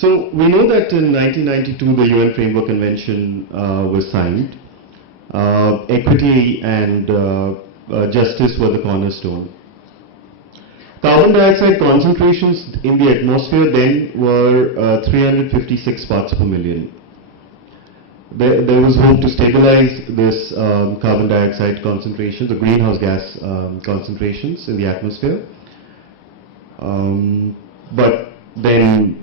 So we know that in 1992 the UN Framework Convention was signed. Equity and justice were the cornerstone. Carbon dioxide concentrations in the atmosphere then were 356 parts per million. There was hope to stabilize this carbon dioxide concentration, the greenhouse gas concentrations in the atmosphere. But then,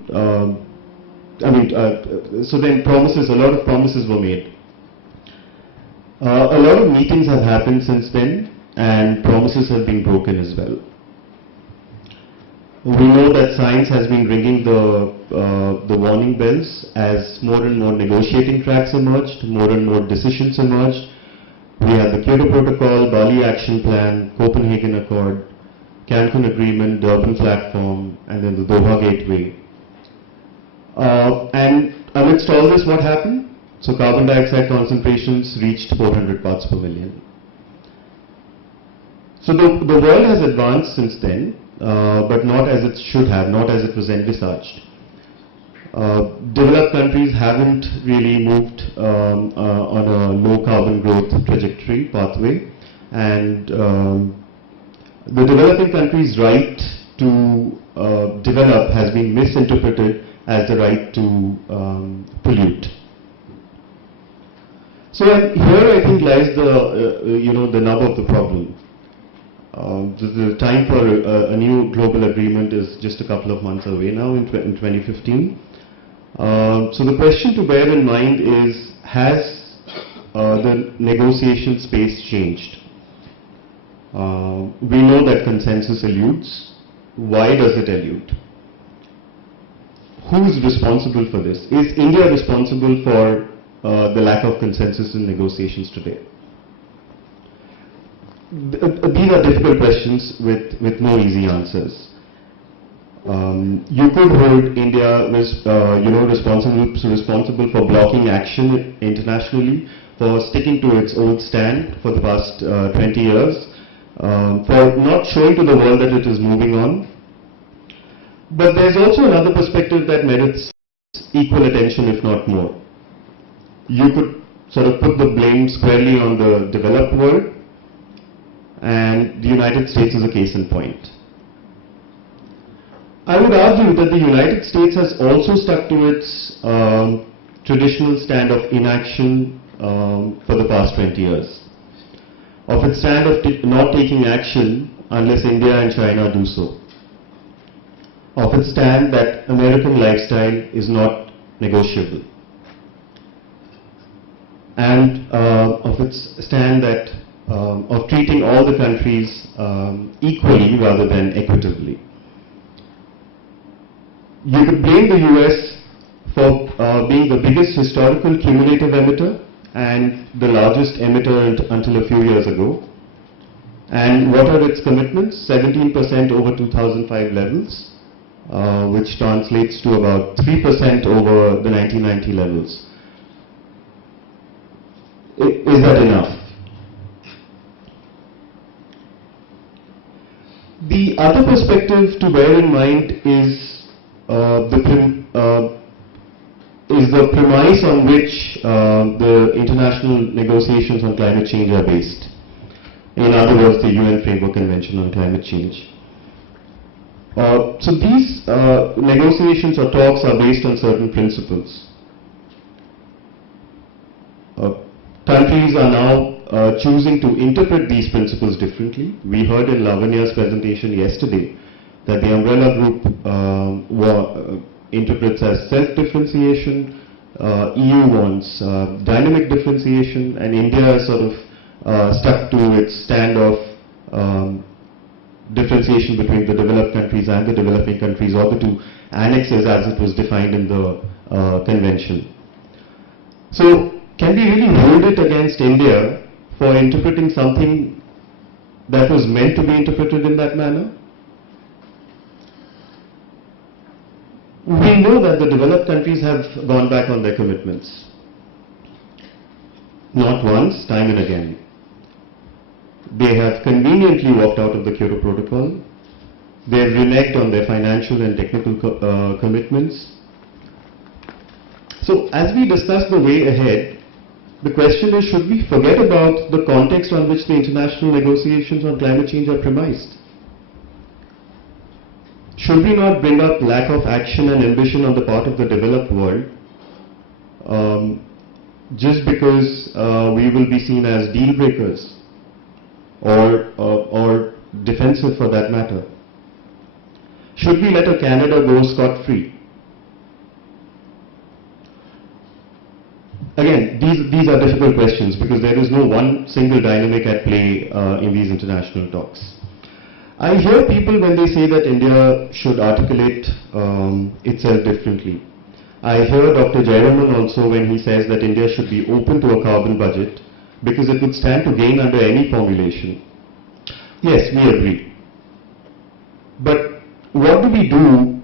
so then a lot of promises were made. A lot of meetings have happened since then, and promises have been broken as well. We know that science has been ringing the warning bells as more and more negotiating tracks emerged, more and more decisions emerged. We had the Kyoto Protocol, Bali Action Plan, Copenhagen Accord, Cancun Agreement, Durban Platform, and then the Doha Gateway. And amidst all this, what happened? So carbon dioxide concentrations reached 400 parts per million. So the world has advanced since then, but not as it should have, not as it was envisaged. Developed countries haven't really moved on a low carbon growth trajectory pathway, and the developing countries' right to develop has been misinterpreted as the right to pollute. So here I think lies the nub of the problem. The time for a new global agreement is just a couple of months away now in 2015. So the question to bear in mind is, has the negotiation space changed? We know that consensus eludes. Why does it elude? Who is responsible for this? Is India responsible for the lack of consensus in negotiations today? These are difficult questions with no easy answers. You could hold India responsible for blocking action internationally, for sticking to its old stand for the past 20 years, for not showing to the world that it is moving on. But there's also another perspective that merits equal attention, if not more. You could sort of put the blame squarely on the developed world, and the United States is a case in point. I would argue that the United States has also stuck to its traditional stand of inaction for the past 20 years. Of its stand of not taking action unless India and China do so. Of its stand that American lifestyle is not negotiable. And of its stand that of treating all the countries equally rather than equitably. You could blame the US for being the biggest historical cumulative emitter and the largest emitter until a few years ago. And what are its commitments? 17% over 2005 levels, which translates to about 3% over the 1990 levels. Is that enough? The other perspective to bear in mind is the premise on which the international negotiations on climate change are based. In other words, the UN Framework Convention on Climate Change. So these negotiations or talks are based on certain principles. Countries are now choosing to interpret these principles differently. We heard in Lavanya's presentation yesterday that the umbrella group interprets as self-differentiation, EU wants dynamic differentiation, and India is sort of stuck to its stand of differentiation between the developed countries and the developing countries, or the two annexes as it was defined in the convention. So, can we really hold it against India for interpreting something that was meant to be interpreted in that manner? We know that the developed countries have gone back on their commitments. Not once, time and again. They have conveniently walked out of the Kyoto Protocol. They have reneged on their financial and technical commitments. So as we discuss the way ahead, the question is, should we forget about the context on which the international negotiations on climate change are premised? Should we not bring up lack of action and ambition on the part of the developed world just because we will be seen as deal breakers or defensive for that matter? Should we let a Canada go scot-free? Again, these are difficult questions because there is no one single dynamic at play in these international talks. I hear people when they say that India should articulate itself differently. I hear Dr. Jayaraman also when he says that India should be open to a carbon budget because it would stand to gain under any formulation. Yes, we agree. But what do we do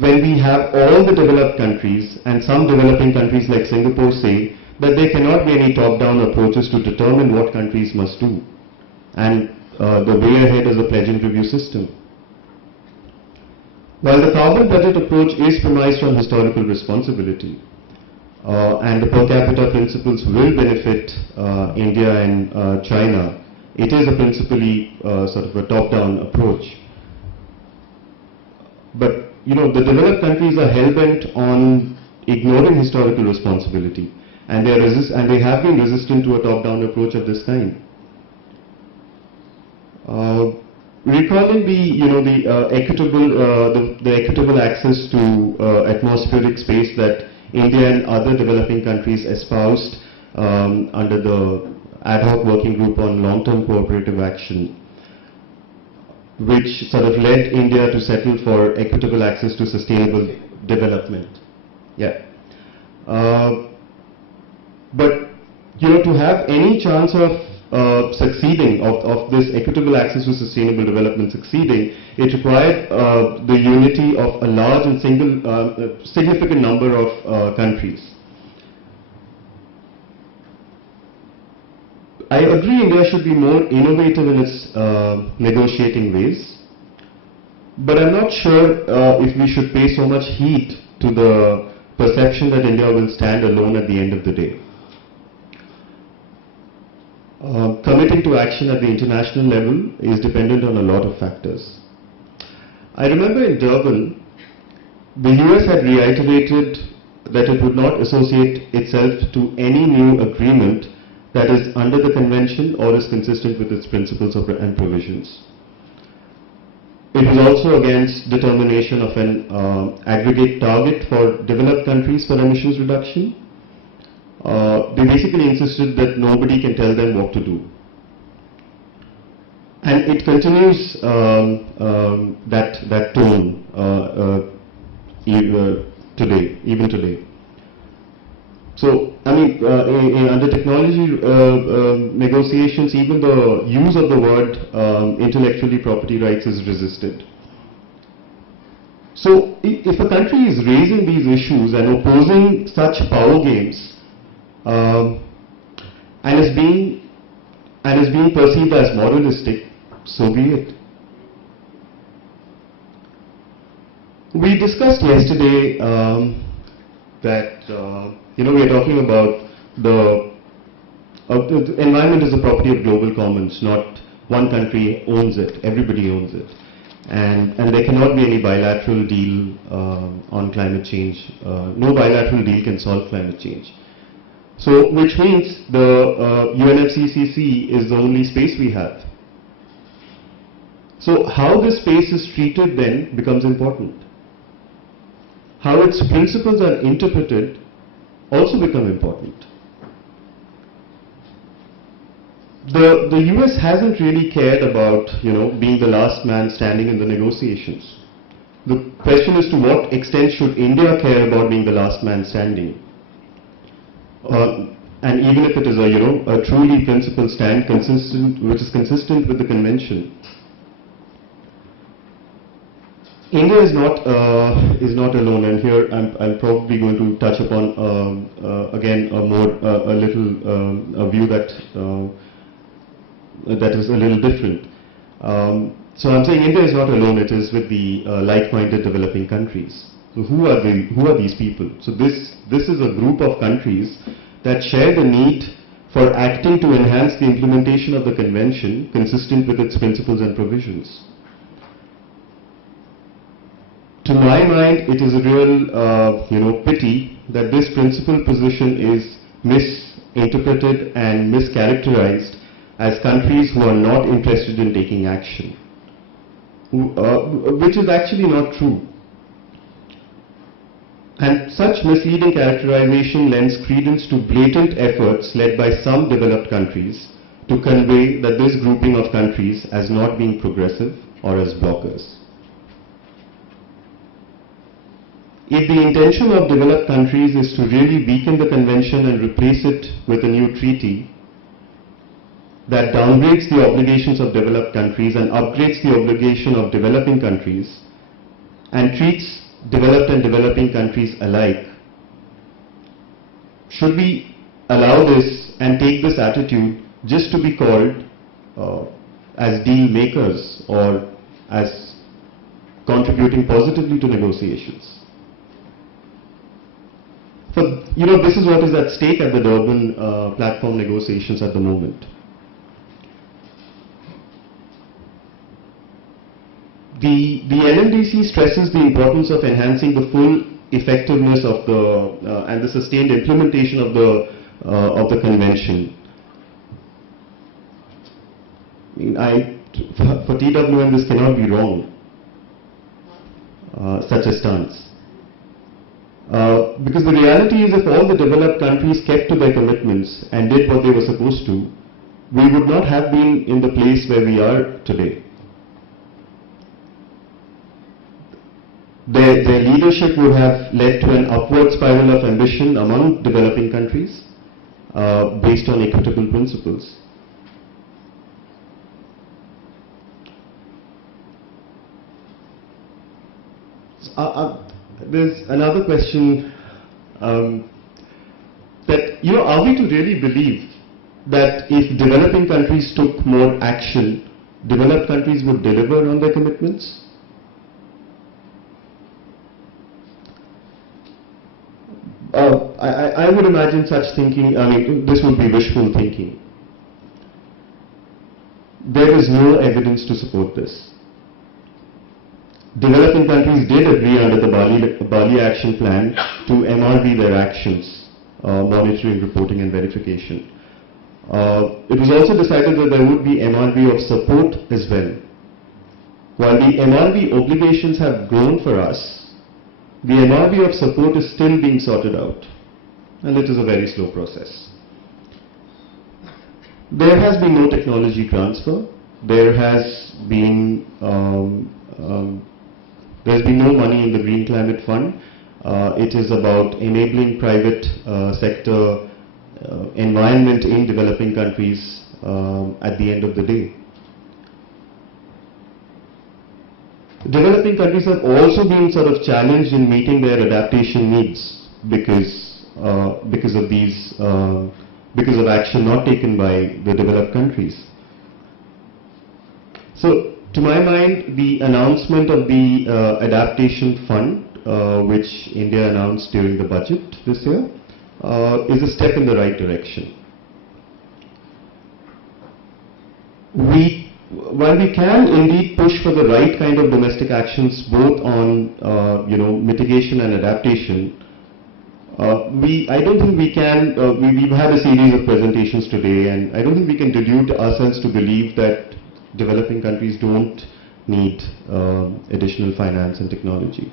when we have all the developed countries and some developing countries like Singapore say that there cannot be any top-down approaches to determine what countries must do, and the way ahead is a pledge and review system? While the carbon budget approach is premised on historical responsibility and the per capita principles will benefit India and China, it is a principally sort of a top-down approach. But you know, the developed countries are hell-bent on ignoring historical responsibility, and they have been resistant to a top-down approach of this kind. Recalling the equitable access to atmospheric space that India and other developing countries espoused under the ad hoc working group on long-term cooperative action, which sort of led India to settle for equitable access to sustainable development. Yeah. But you know, to have any chance of succeeding, of this equitable access to sustainable development succeeding, it required the unity of a large and significant number of countries. I agree India should be more innovative in its negotiating ways, but I'm not sure if we should pay so much heed to the perception that India will stand alone at the end of the day. Committing to action at the international level is dependent on a lot of factors. I remember in Durban, the US had reiterated that it would not associate itself to any new agreement that is under the convention or is consistent with its principles and provisions. It was also against determination of an aggregate target for developed countries for emissions reduction. They basically insisted that nobody can tell them what to do. And it continues that tone even today. So, I mean, under technology negotiations, even the use of the word intellectually property rights is resisted. So, if a country is raising these issues and opposing such power games, and is being perceived as moralistic, so be it. We discussed yesterday that we are talking about the environment is the property of global commons, not one country owns it, everybody owns it. And there cannot be any bilateral deal on climate change. No bilateral deal can solve climate change. So, which means the UNFCCC is the only space we have. So, how this space is treated then becomes important. How its principles are interpreted also become important. The US hasn't really cared about, being the last man standing in the negotiations. The question is, to what extent should India care about being the last man standing? And even if it is a truly principled stand which is consistent with the convention, India is not alone. And here I'm probably going to touch upon again a view that is a little different. So I'm saying India is not alone. It is with the like-minded developing countries. So who are these people? So this is a group of countries that share the need for acting to enhance the implementation of the convention consistent with its principles and provisions. To my mind, it is a real pity that this principal position is misinterpreted and mischaracterized as countries who are not interested in taking action, which is actually not true. And such misleading characterization lends credence to blatant efforts led by some developed countries to convey that this grouping of countries as not being progressive or as blockers. If the intention of developed countries is to really weaken the convention and replace it with a new treaty that downgrades the obligations of developed countries and upgrades the obligation of developing countries and treats developed and developing countries alike, should we allow this and take this attitude just to be called as deal makers or as contributing positively to negotiations? This is what is at stake at the Durban platform negotiations at the moment. The NMDC stresses the importance of enhancing the full effectiveness of the and the sustained implementation of the convention. For TWM, this cannot be wrong, such a stance. Because the reality is, if all the developed countries kept to their commitments and did what they were supposed to, we would not have been in the place where we are today. Their leadership would have led to an upward spiral of ambition among developing countries based on equitable principles. There's another question that, are we to really believe that if developing countries took more action, developed countries would deliver on their commitments? I would imagine such thinking, this would be wishful thinking. There is no evidence to support this. Developing countries did agree under the Bali Action Plan to MRV their actions, monitoring, reporting and verification. It was also decided that there would be MRV of support as well. While the MRV obligations have grown for us, the MRV of support is still being sorted out, and it is a very slow process. There has been no technology transfer. There has been there's been no money in the Green Climate Fund. It is about enabling private sector environment in developing countries at the end of the day. Developing countries have also been sort of challenged in meeting their adaptation needs because of action not taken by the developed countries. So, to my mind, the announcement of the adaptation fund, which India announced during the budget this year, is a step in the right direction. While we can indeed push for the right kind of domestic actions, both on mitigation and adaptation, I don't think we can. We've had a series of presentations today, and I don't think we can delude ourselves to believe that developing countries don't need additional finance and technology.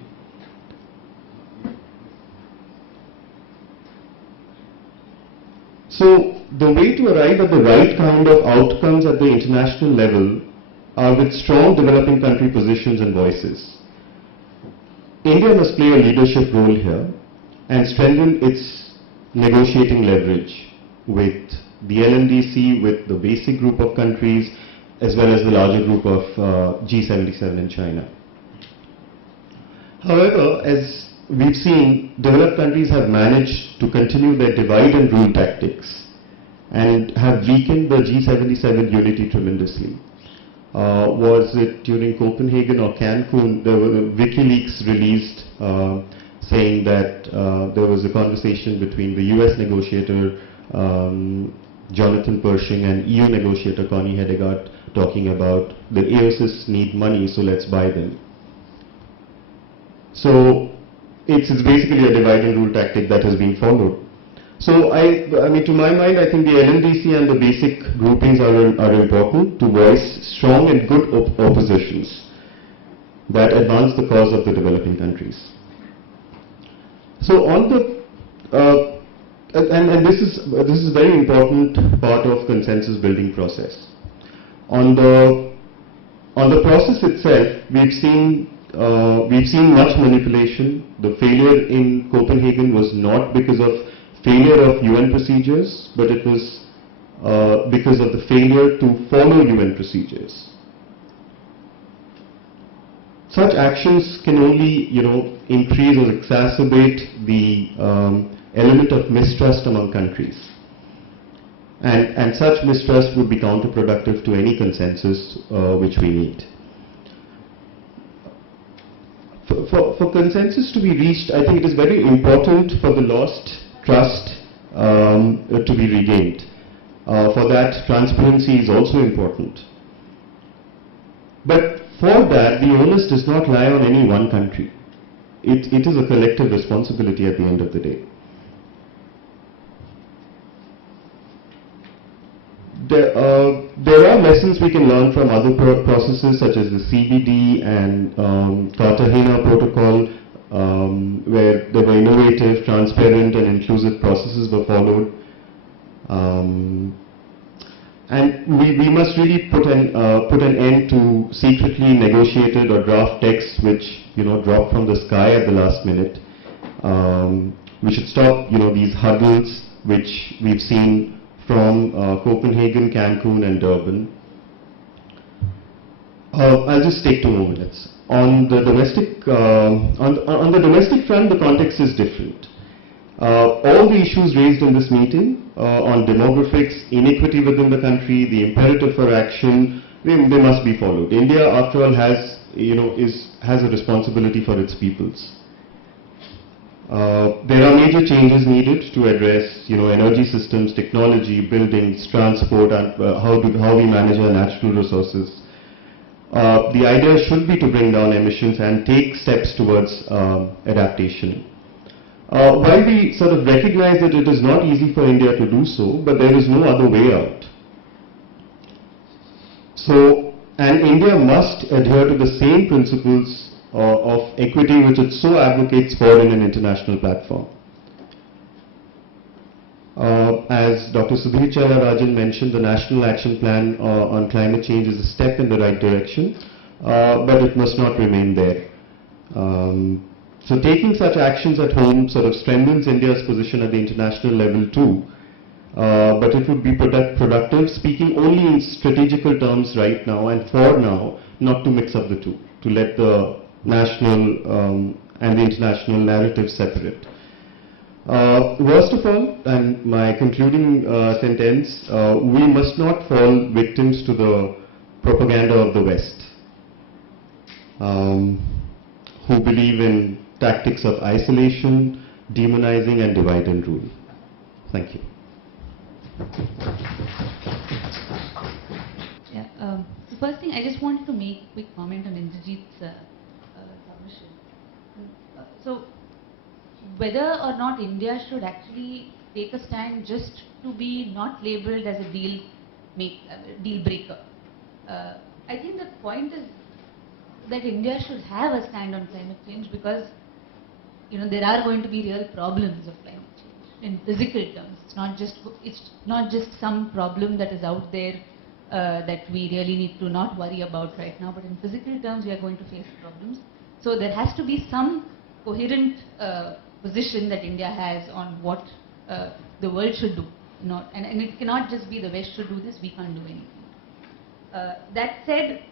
So, the way to arrive at the right kind of outcomes at the international level are with strong developing country positions and voices. India must play a leadership role here and strengthen its negotiating leverage with the LMDC, with the basic group of countries, as well as the larger group of G77 in China. However, as we've seen, developed countries have managed to continue their divide and rule tactics and have weakened the G77 unity tremendously. Was it during Copenhagen or Cancun? There were WikiLeaks released saying that there was a conversation between the US negotiator Jonathan Pershing and EU negotiator Connie Hedegaard talking about the AOSIS need money, so let's buy them. So it's basically a divide and rule tactic that has been followed. So I mean, to my mind, I think the LMDC and the basic groupings are important to voice strong and good oppositions that advance the cause of the developing countries. So on the and this is a very important part of consensus building process. On the process itself, we've seen much manipulation. The failure in Copenhagen was not because of failure of UN procedures, but it was because of the failure to follow UN procedures. Such actions can only, increase or exacerbate the element of mistrust among countries. And such mistrust would be counterproductive to any consensus which we need. For consensus to be reached, I think it is very important for the lost trust to be regained. For that, transparency is also important. But for that, the onus does not lie on any one country. It is a collective responsibility at the end of the day. There are lessons we can learn from other processes such as the CBD and Cartagena Protocol, where there were innovative, transparent and inclusive processes were followed. And we must really put an end to secretly negotiated or draft texts which drop from the sky at the last minute. We should stop these huddles which we've seen from Copenhagen, Cancun and Durban. I'll just take 2 more minutes. On the domestic front, the context is different. All the issues raised in this meeting on demographics, inequity within the country, the imperative for action, they must be followed. India, after all, has a responsibility for its peoples. There are major changes needed to address, energy systems, technology, buildings, transport, and how we manage our natural resources. The idea should be to bring down emissions and take steps towards adaptation. While we sort of recognize that it is not easy for India to do so, but there is no other way out. So, and India must adhere to the same principles of equity which it so advocates for in an international platform. As Dr. Sudhir Rajan mentioned, the National Action Plan on Climate Change is a step in the right direction, but it must not remain there. So taking such actions at home sort of strengthens India's position at the international level too, but it would be productive speaking only in strategical terms right now and for now, not to mix up the two, to let the national and the international narrative separate. Worst of all, and my concluding sentence, we must not fall victims to the propaganda of the West, who believe in tactics of isolation, demonizing and divide and rule. Thank you. Yeah, so first thing, I just wanted to make a quick comment on Indrajit's submission. So, whether or not India should actually take a stand just to be not labeled as a deal breaker. I think the point is that India should have a stand on climate change because there are going to be real problems of climate change in physical terms. It's not just some problem that is out there that we really need to not worry about right now, but in physical terms we are going to face problems. So there has to be some coherent position that India has on what the world should do. And it cannot just be the West should do this, we can't do anything. That said,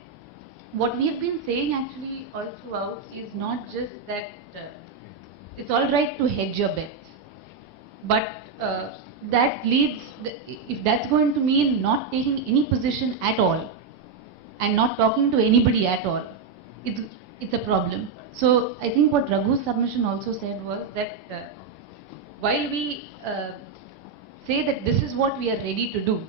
what we have been saying actually all throughout is not just that it's all right to hedge your bets, but that leads, if that's going to mean not taking any position at all, and not talking to anybody at all, it's a problem. So I think what Raghu's submission also said was that while we say that this is what we are ready to do,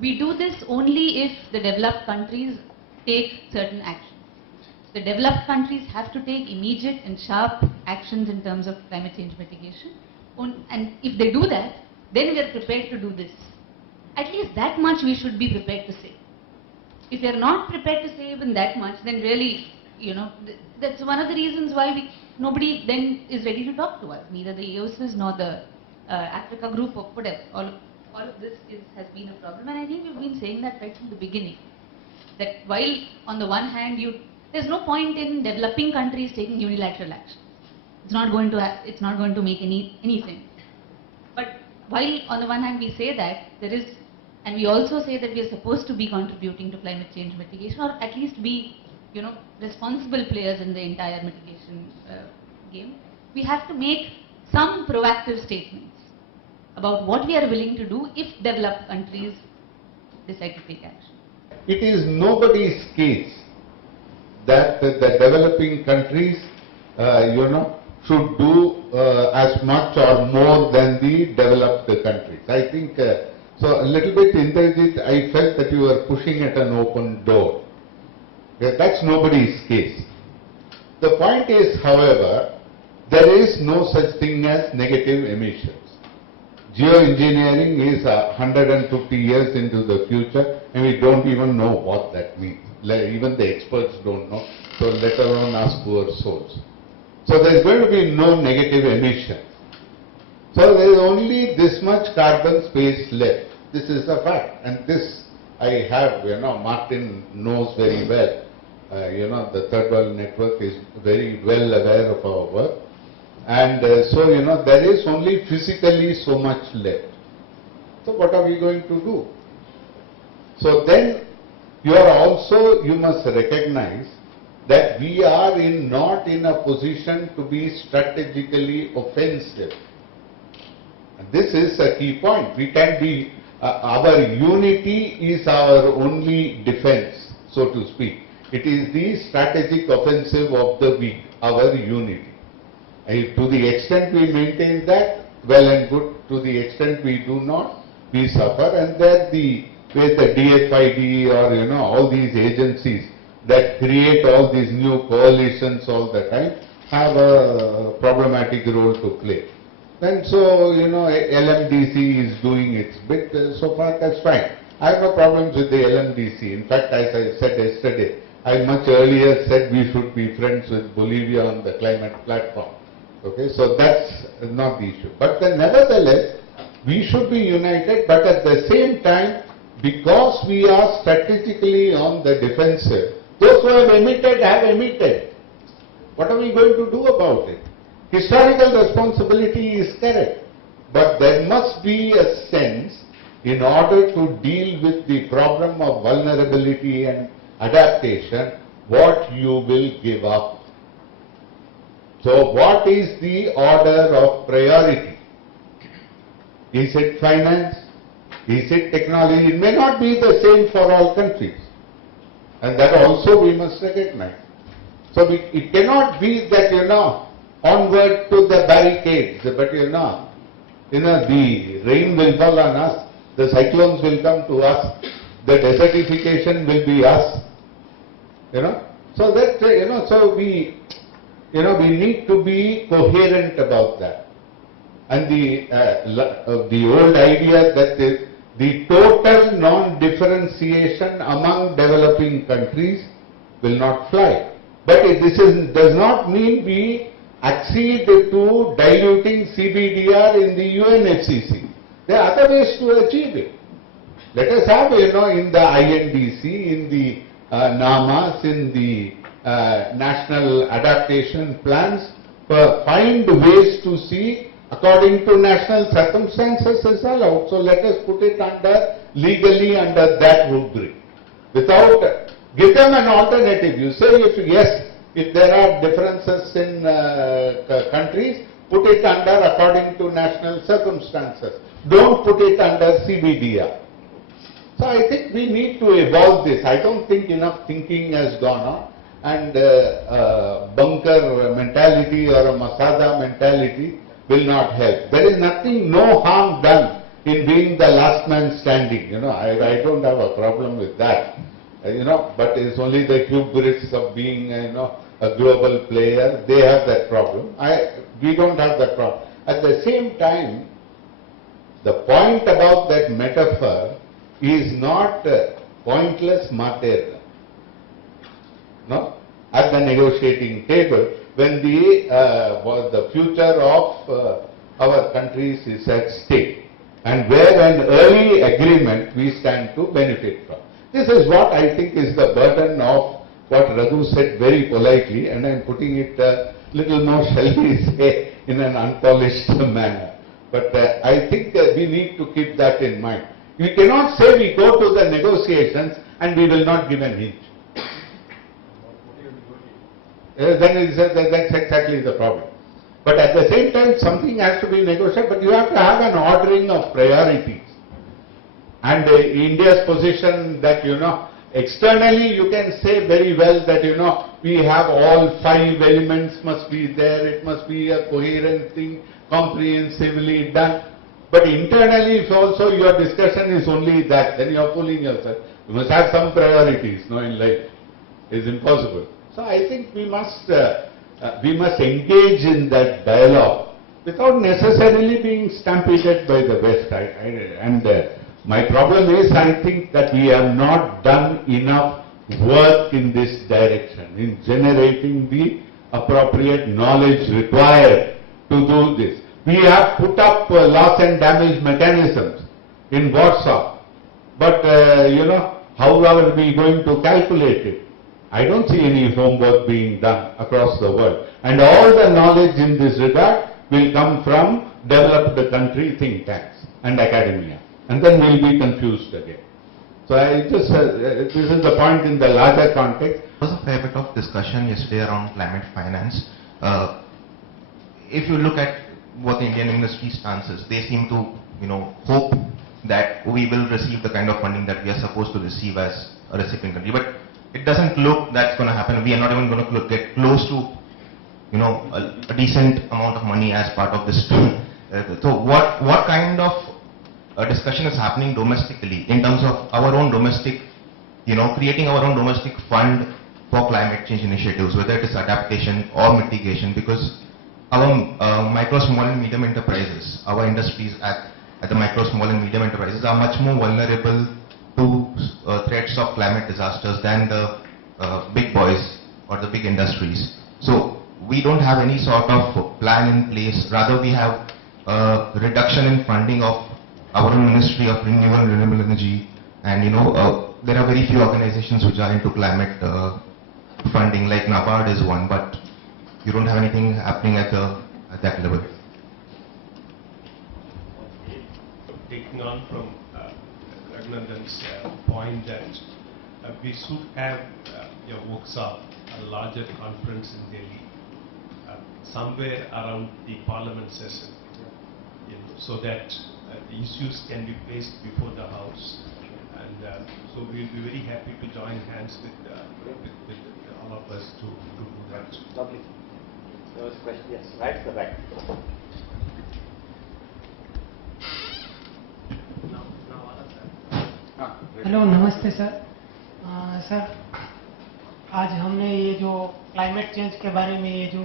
we do this only if the developed countries take certain actions. The developed countries have to take immediate and sharp actions in terms of climate change mitigation. And if they do that, then we are prepared to do this. At least that much we should be prepared to say. If we are not prepared to say even that much, then really, that's one of the reasons why nobody then is ready to talk to us. Neither the AOSIS nor the Africa group or whatever. All of this has been a problem. And I think we've been saying that right from the beginning. That while on the one hand, there's no point in developing countries taking unilateral action. It's not going to make any sense. But while on the one hand we say that, and we also say that we are supposed to be contributing to climate change mitigation, or at least be, responsible players in the entire mitigation game, we have to make some proactive statements about what we are willing to do if developed countries decide to take action. It is nobody's case that the developing countries, should do as much or more than the developed countries. I think, so a little bit Indrajit, I felt that you were pushing at an open door. That's nobody's case. The point is, however, there is no such thing as negative emissions. Geoengineering is 150 years into the future, and we don't even know what that means. Even the experts don't know, so let alone us poor souls. So there is going to be no negative emissions. So there is only this much carbon space left. This is a fact, and this I have, Martin knows very well. The Third World Network is very well aware of our work. And so, there is only physically so much left. So what are we going to do? So then, you must recognize that we are not in a position to be strategically offensive. And this is a key point. We can be, our unity is our only defense, so to speak. It is the strategic offensive of the weak, our unity. To the extent we maintain that, well and good. To the extent we do not, we suffer. And that with the DFID or all these agencies that create all these new coalitions all the time have a problematic role to play. And so, LMDC is doing its bit, so far that's fine. I have no problems with the LMDC. In fact, as I said yesterday, I much earlier said we should be friends with Bolivia on the climate platform. Okay, so that's not the issue. But then nevertheless, we should be united, but at the same time, because we are strategically on the defensive, those who have emitted. What are we going to do about it? Historical responsibility is correct, but there must be a sense in order to deal with the problem of vulnerability and adaptation, what you will give up. So what is the order of priority? Is it finance? Is it technology? It may not be the same for all countries. And that also we must recognize. So it cannot be that, onward to the barricades, but the rain will fall on us, the cyclones will come to us, the desertification will be us, So that, so we need to be coherent about that. And the old idea that the total non-differentiation among developing countries will not fly. But does not mean we accede to diluting CBDR in the UNFCCC. There are other ways to achieve it. Let us have, in the INDC, in the NAMAs, in the national adaptation plans, find ways to see according to national circumstances is allowed. So let us put it legally under that rubric. Give them an alternative. You say if there are differences in countries, put it under according to national circumstances. Don't put it under CBDR. So I think we need to evolve this. I don't think enough thinking has gone on, and bunker mentality or a masada mentality will not help. There is nothing, no harm done in being the last man standing. You know, I don't have a problem with that. You know, but it's only the hubris of being, you know, a global player. They have that problem. We don't have that problem. At the same time, the point about that metaphor is not pointless martyrdom. No? At the negotiating table, when the future of our countries is at stake, and where an early agreement we stand to benefit from. This is what I think is the burden of what Raghu said very politely, and I am putting it a little more, shall we say, in an unpolished manner. But I think we need to keep that in mind. We cannot say we go to the negotiations and we will not give an inch. That's exactly the problem. But at the same time, something has to be negotiated, but you have to have an ordering of priorities. And India's position that, you know, externally you can say very well that, you know, we have all 5 elements must be there, it must be a coherent thing, comprehensively done. But internally, if also your discussion is only that, then you are fooling yourself. You must have some priorities, no, in life. It's impossible. So I think we must engage in that dialogue without necessarily being stampeded by the West. My problem is, I think that we have not done enough work in this direction, in generating the appropriate knowledge required to do this. We have put up loss and damage mechanisms in Warsaw, but you know, how are we going to calculate it? I don't see any homework being done across the world. And all the knowledge in this regard will come from developed country think tanks and academia. And then we'll be confused again. So I just, this is the point in the larger context. There was a fair bit of discussion yesterday around climate finance. If you look at what the Indian industry stance is, they seem to, you know, hope that we will receive the kind of funding that we are supposed to receive as a recipient country. But it doesn't look that's going to happen. We are not even going to get close to, you know, a decent amount of money as part of this. So what kind of discussion is happening domestically in terms of our own domestic, you know, creating our own domestic fund for climate change initiatives, whether it is adaptation or mitigation, because our micro, small and medium enterprises, our industries at the micro, small and medium enterprises are much more vulnerable to threats of climate disasters than the big boys or the big industries. So we don't have any sort of plan in place. Rather, we have reduction in funding of our own Ministry of Renewable Energy, and, you know, there are very few organizations which are into climate funding, like NABARD is one, but you don't have anything happening at that level. Taking on from Raghunandan's point that we should have a workshop, a larger conference in Delhi, somewhere around the Parliament session, you know, so that the issues can be placed before the House, and so we'll be very happy to join hands with all of us to do that. Lovely. There was a question, yes, right at the back. Hello नमस्ते sir. Sir आज हमने ये जो climate change के बारे में ये जो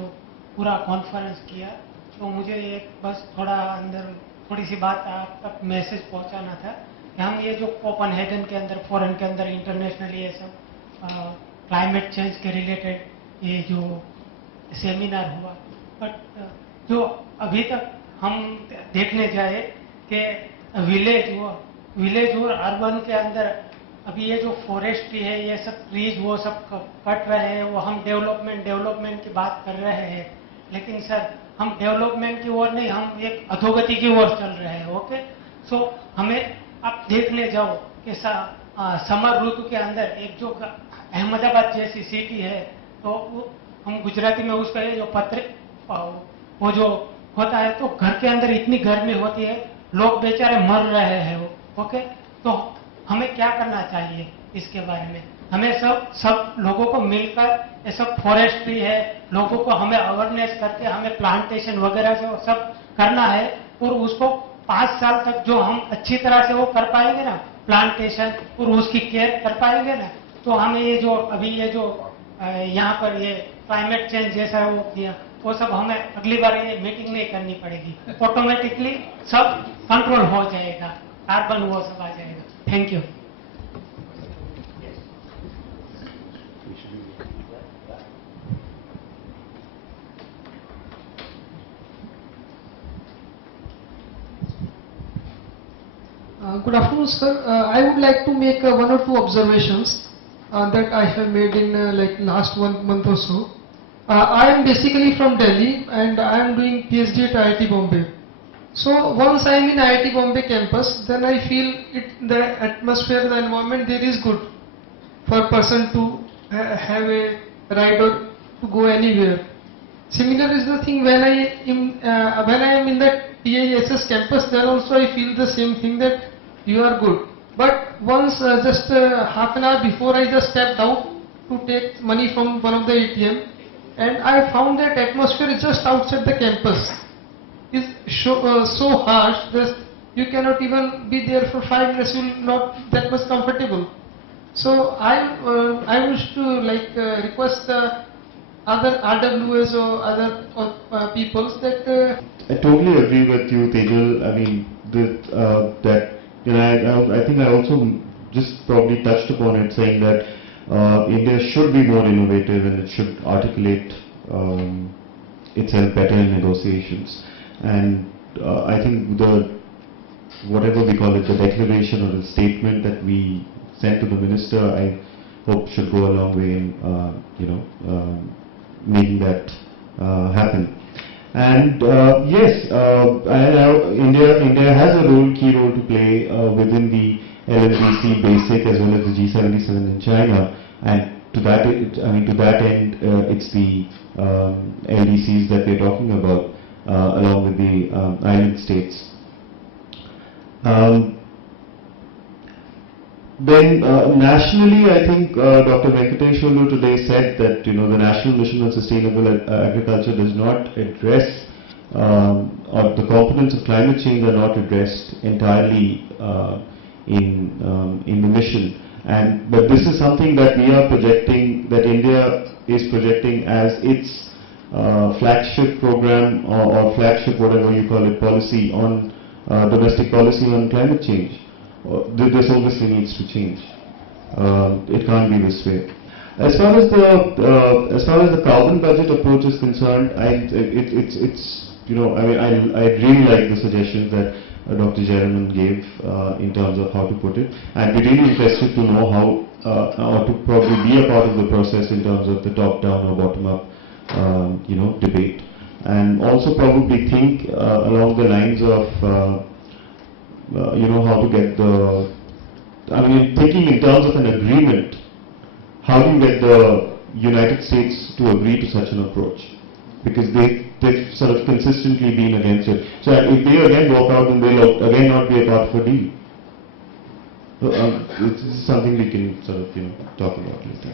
पूरा कॉन्फ्रेंस किया, तो मुझे एक बस थोड़ा अंदर थोड़ी सी बात आप तक मैसेज पहुंचाना था कि हम ये जो कोपेनहेगन के अंदर, फॉरेन के अंदर, इंटरनेशनली ये सब क्लाइमेट चेंज के रिलेटेड ये जो सेमिनार हुआ, बट जो अभी तक हम देखने जाए कि विलेज और अर्बन के अंदर अभी ये जो फॉरेस्ट्री है, ये सब ट्रीज वो सब कट रहे हैं, वो हम डेवलपमेंट की बात कर रहे हैं, लेकिन सर हम डेवलपमेंट की ओर नहीं, हम एक अधोगति की ओर चल रहे हैं। ओके, सो हमें आप देखने जाओ कि समर ऋतु के अंदर एक जो अहमदाबाद जैसी सिटी है, तो हम गुजराती में उसका जो पत्र वो जो होता है, तो घर के अंदर इतनी गर्मी होती है, लोग बेचारे मर रहे हैं। ओके, तो हमें क्या करना चाहिए इसके बारे में? हमें सब लोगों को मिलकर, ये सब फॉरेस्ट्री है, लोगों को हमें अवेयरनेस करके हमें प्लांटेशन वगैरह से वो सब करना है, और उसको 5 साल तक जो हम अच्छी तरह से वो कर पाएंगे ना, प्लांटेशन और उसकी केयर कर पाएंगे ना, तो हमें ये जो अभी ये जो यहाँ पर ये क्लाइमेट चेंज जैसा वो किया, वो सब हमें अगली बार ये मीटिंग नहीं करनी पड़ेगी, ऑटोमेटिकली सब कंट्रोल हो जाएगा, कार्बन वो सब आ जाएगा। Thank you. Good afternoon, sir. I would like to make one or two observations that I have made in like last 1 month or so. I am basically from Delhi and I am doing PhD at IIT Bombay. So once I am in IIT Bombay campus, then I feel the atmosphere, the environment there is good for a person to have a ride or to go anywhere. Similar is the thing when I am in that TISS campus, then also I feel the same thing, that you are good. But once just half an hour before, I just stepped out to take money from one of the ATM, and I found that atmosphere just outside the campus is so harsh that you cannot even be there for 5 minutes. You will not that much comfortable. So I wish to like request the other RWS or other peoples that. I totally agree with you, Tejal. I mean, that you know, I think I also just probably touched upon it, saying that India should be more innovative and it should articulate itself better in negotiations. And I think whatever we call it, the declaration or the statement that we sent to the minister, I hope should go a long way in making that happen. And yes, India has a key role to play within the LLDC basic as well as the G77 in China. And to that end, it's the LDCs that we're talking about, along with the island states. Then nationally, I think Dr. Venkateshwarlu today said that the National Mission on Sustainable Agriculture does not address, or the components of climate change are not addressed entirely in the mission. But this is something that we are projecting, that India is projecting as its flagship program or flagship, whatever you call it, policy on domestic policy on climate change. This obviously needs to change. It can't be this way. As far as the carbon budget approach is concerned, I really like the suggestions that Dr. Jairam gave in terms of how to put it. I'd be really interested to know how, or to probably be a part of the process in terms of the top-down or bottom-up, debate, and also probably think along the lines of how to get thinking in terms of an agreement, how do you get the United States to agree to such an approach? Because they've sort of consistently been against it. So if they again walk out, then they'll again not be a part of a deal. So, this is something we can sort of talk about later.